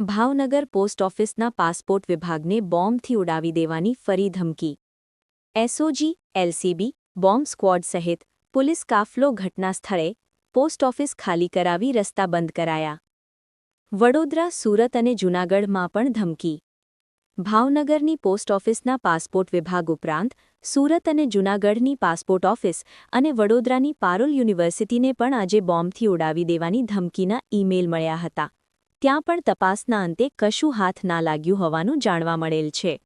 Bhavnagar post ઓફિસના passport વિભાગને બોમ્બથી ઉડાવી દેવાની ફરી ધમકી. એસઓજી, એલસીબી, બોમ્બ સ્ક્વોડ સહિત પોલીસ કાફલો ઘટનાસ્થળે, પોસ્ટ ઓફિસ ખાલી કરાવી રસ્તા બંધ કરાયા. વડોદરા, સુરત અને જૂનાગઢમાં પણ ધમકી. ભાવનગરની પોસ્ટ ઓફિસના પાસપોર્ટ વિભાગ ઉપરાંત સુરત અને જૂનાગઢની પાસપોર્ટ ઓફિસ અને વડોદરાની પારુલ યુનિવર્સિટીને પણ આજે બોમ્બથી ઉડાવી દેવાની ધમકીના ઈમેલ મળ્યા હતા. ત્યાં પણ તપાસના અંતે કશું હાથ ના લાગ્યું હોવાનું જાણવા મળેલ છે.